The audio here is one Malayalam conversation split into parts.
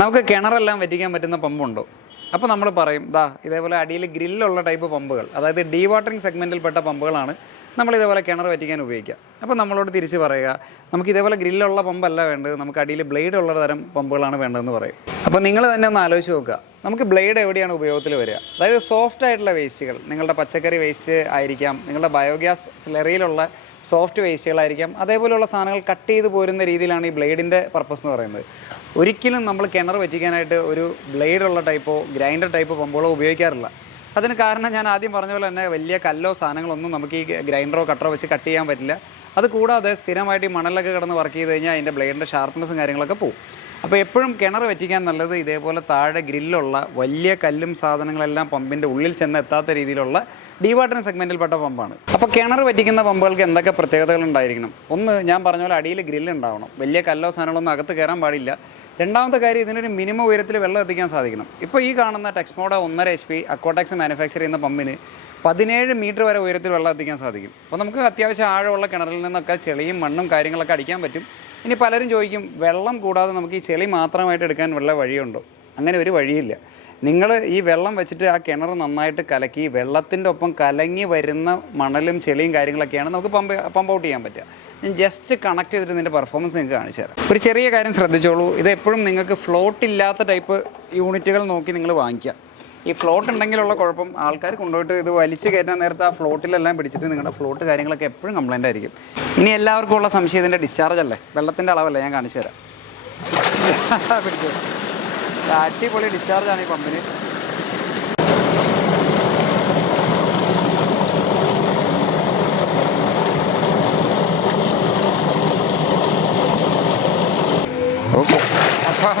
നമുക്ക് കിണറെല്ലാം വറ്റിക്കാൻ പറ്റുന്ന പമ്പുണ്ടോ. അപ്പോൾ നമ്മൾ പറയും ദാ ഇതേപോലെ അടിയിൽ ഗ്രില്ലുള്ള ടൈപ്പ് പമ്പുകൾ അതായത് ഡീ വാട്ടറിംഗ് സെഗ്മെന്റിൽപ്പെട്ട പമ്പുകളാണ് നമ്മൾ ഇതേപോലെ കിണർ വറ്റിക്കാൻ ഉപയോഗിക്കുക. അപ്പോൾ നമ്മളോട് തിരിച്ച് പറയുക നമുക്ക് ഇതേപോലെ ഗ്രില്ലുള്ള പമ്പല്ല വേണ്ടത് നമുക്ക് അടിയിൽ ബ്ലേഡ് ഉള്ള തരം പമ്പുകളാണ് വേണ്ടതെന്ന് പറയും. അപ്പോൾ നിങ്ങൾ തന്നെ ഒന്ന് ആലോചിച്ച് നോക്കുക നമുക്ക് ബ്ലേഡ് എവിടെയാണ് ഉപയോഗത്തിൽ വരിക? അതായത് സോഫ്റ്റ് ആയിട്ടുള്ള വേസ്റ്റുകൾ നിങ്ങളുടെ പച്ചക്കറി വേസ്റ്റ് ആയിരിക്കാം നിങ്ങളുടെ ബയോഗ്യാസ് സ്ലറിയിലുള്ള സോഫ്റ്റ് വേസ്റ്റുകളായിരിക്കാം. അതേപോലെയുള്ള സാധനങ്ങൾ കട്ട് ചെയ്ത് പോരുന്ന രീതിയിലാണ് ഈ ബ്ലേഡിന്റെ പർപ്പസ് എന്ന് പറയുന്നത്. ഒരിക്കലും നമ്മൾ കിണർ വറ്റിക്കാനായിട്ട് ഒരു ബ്ലേഡുള്ള ടൈപ്പോ ഗ്രൈൻഡർ ടൈപ്പ് പമ്പുകളോ ഉപയോഗിക്കാറില്ല. അതിന് കാരണം ഞാൻ ആദ്യം പറഞ്ഞ പോലെ തന്നെ വലിയ കല്ലോ സാധനങ്ങളൊന്നും നമുക്ക് ഈ ഗ്രൈൻഡറോ കട്ടറോ വെച്ച് കട്ട് ചെയ്യാൻ പറ്റില്ല. അത് കൂടാതെ സ്ഥിരമായിട്ട് ഈ മണലൊക്കെ കിടന്ന് വർക്ക് ചെയ്ത് കഴിഞ്ഞാൽ അതിന്റെ ബ്ലേഡിന്റെ ഷാർപ്നെസ്സും കാര്യങ്ങളൊക്കെ പോകും അപ്പോൾ എപ്പോഴും കിണർ വറ്റിക്കാൻ നല്ലത് ഇതേപോലെ താഴെ ഗ്രില്ലുള്ള വലിയ കല്ലും സാധനങ്ങളെല്ലാം പമ്പിന്റെ ഉള്ളിൽ ചെന്ന് എത്താത്ത രീതിയിലുള്ള ഡീവാട്ടറിംഗ് സെഗ്മെന്റിൽപ്പെട്ട പമ്പാണ്. അപ്പോൾ കിണർ വറ്റിക്കുന്ന പമ്പുകൾക്ക് എന്തൊക്കെ പ്രത്യേകതകൾ ഉണ്ടായിരിക്കണം? ഒന്ന് ഞാൻ പറഞ്ഞ പോലെ അടിയിൽ ഗ്രില്ല് ഉണ്ടാവണം. വലിയ കല്ലോ സാധനങ്ങളൊന്നും അകത്ത് കയറാൻ പാടില്ല. രണ്ടാമത്തെ കാര്യം ഇതിനൊരു മിനിമം ഉയരത്തിൽ വെള്ളം എത്തിക്കാൻ സാധിക്കണം. ഇപ്പോൾ ഈ കാണുന്ന ടെക്സ്മോഡ ഒന്നര എച്ച് പി അക്കോടെക്സ് മാനുഫാക്ചർ ചെയ്യുന്ന പമ്പിന് പതിനേഴ് മീറ്റർ വരെ ഉയരത്തിൽ വെള്ളം എത്തിക്കാൻ സാധിക്കും. അപ്പോൾ നമുക്ക് അത്യാവശ്യം ആഴമുള്ള കിണറിൽ നിന്നൊക്കെ ചെളിയും മണ്ണും കാര്യങ്ങളൊക്കെ അടിക്കാൻ പറ്റും. ഇനി പലരും ചോദിക്കും വെള്ളം കൂടാതെ നമുക്ക് ഈ ചെളി മാത്രമായിട്ട് എടുക്കാൻ വല്ല വഴിയുണ്ടോ? അങ്ങനെ ഒരു വഴിയില്ല. നിങ്ങൾ ഈ വെള്ളം വെച്ചിട്ട് ആ കിണർ നന്നായിട്ട് കലക്കി വെള്ളത്തിന്റെ ഒപ്പം കലങ്ങി വരുന്ന മണലും ചെളിയും കാര്യങ്ങളൊക്കെയാണ് നമുക്ക് പമ്പ് പമ്പ് ഔട്ട് ചെയ്യാൻ പറ്റുക. ഞാൻ ജസ്റ്റ് കണക്ട് ചെയ്തിട്ട് നിന്റെ പെർഫോമൻസ് നിങ്ങൾക്ക് കാണിച്ചു തരാം. ഒരു ചെറിയ കാര്യം ശ്രദ്ധിച്ചോളൂ. ഇത് എപ്പോഴും നിങ്ങൾക്ക് ഫ്ലോട്ട് ഇല്ലാത്ത ടൈപ്പ് യൂണിറ്റുകൾ നോക്കി നിങ്ങൾ വാങ്ങിക്കുക. ഈ ഫ്ലോട്ട് ഉണ്ടെങ്കിലുള്ള കുഴപ്പം ആൾക്കാർ കൊണ്ടുപോയിട്ട് ഇത് വലിച്ചു കയറ്റാൻ നേരത്തെ ആ ഫ്ലോട്ടിലെല്ലാം പിടിച്ചിട്ട് നിങ്ങളുടെ ഫ്ലോട്ട് കാര്യങ്ങളൊക്കെ എപ്പോഴും കംപ്ലൈന്റ് ആയിരിക്കും. ഇനി എല്ലാവർക്കും ഉള്ള സംശയം ഇതിന്റെ ഡിസ്ചാർജ് അല്ലേ? വെള്ളത്തിന്റെ അളവല്ലേ ഞാൻ കാണിച്ചു തരാം. പിടിച്ചു അടിപൊളി ഡിസ്ചാർജാണ് ഈ പമ്പിന് ഓക്കെ. അപ്പോൾ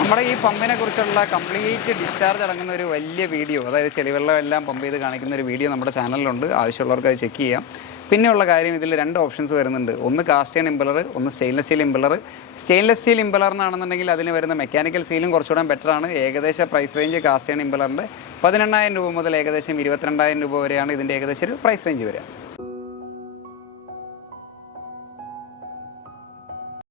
നമ്മുടെ ഈ പമ്പിനെ കുറിച്ചുള്ള കംപ്ലീറ്റ് ഡിസ്ചാർജ് അടങ്ങുന്ന ഒരു വലിയ വീഡിയോ അതായത് ചെളിവെള്ളം എല്ലാം പമ്പ് ചെയ്ത് കാണിക്കുന്ന ഒരു വീഡിയോ നമ്മുടെ ചാനലിലുണ്ട്. ആവശ്യമുള്ളവർക്ക് അത് ചെക്ക് ചെയ്യാം. പിന്നെയുള്ള കാര്യം ഇതിൽ രണ്ട് ഓപ്ഷൻസ് വരുന്നുണ്ട്. ഒന്ന് കാസ്റ്റേൺ ഇമ്പലർ ഒന്ന് stainless steel impeller stainless steel ഇമ്പലറിനാണെന്നുണ്ടെങ്കിൽ അതിന് വരുന്ന മെക്കാനിക്കൽ സീലും കുറച്ചുകൂടെ ബെറ്റർ ആണ്. ഏകദേശം പ്രൈസ് റേഞ്ച് കാസ്റ്റേൺ ഇമ്പലറിന്റെ പതിനെണ്ണായിരം രൂപ മുതൽ ഏകദേശം ഇരുപത്തിരണ്ടായിരം രൂപ വരെയാണ് ഇതിന്റെ ഏകദേശം ഒരു പ്രൈസ് റേഞ്ച് വരിക.